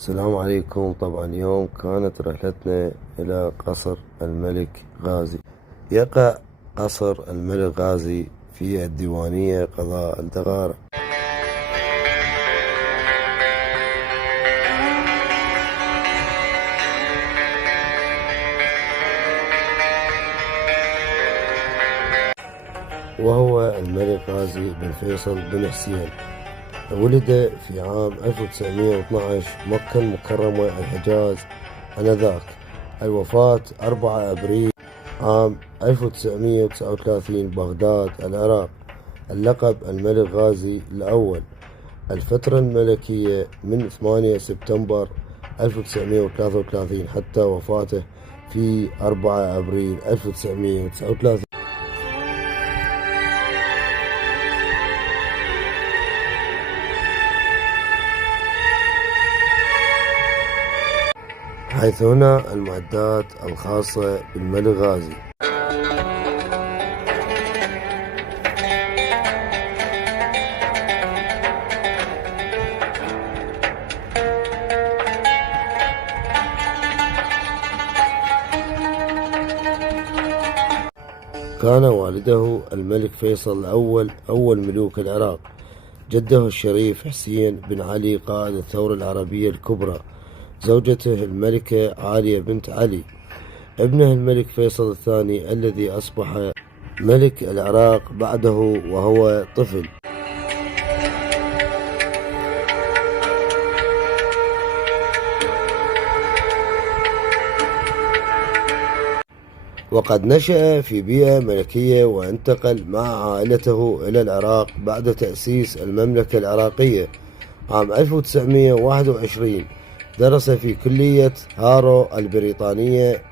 السلام عليكم. طبعا اليوم كانت رحلتنا إلى قصر الملك غازي. يقع قصر الملك غازي في الديوانية قضاء الدغارة. وهو الملك غازي بن فيصل بن حسين. ولد في عام 1912 مكة المكرمة الحجاز آنذاك. الوفاة 4 أبريل عام 1939 بغداد العراق. اللقب الملك غازي الأول. الفترة الملكية من 8 سبتمبر 1933 حتى وفاته في 4 أبريل 1939، حيث هنا المعدات الخاصة بالملك غازي. كان والده الملك فيصل الأول أول ملوك العراق. جده الشريف حسين بن علي قائد الثورة العربية الكبرى. زوجته الملكة عالية بنت علي. ابنه الملك فيصل الثاني الذي أصبح ملك العراق بعده وهو طفل. وقد نشأ في بيئة ملكية وانتقل مع عائلته إلى العراق بعد تأسيس المملكة العراقية عام 1921. درس في كلية هارو البريطانية.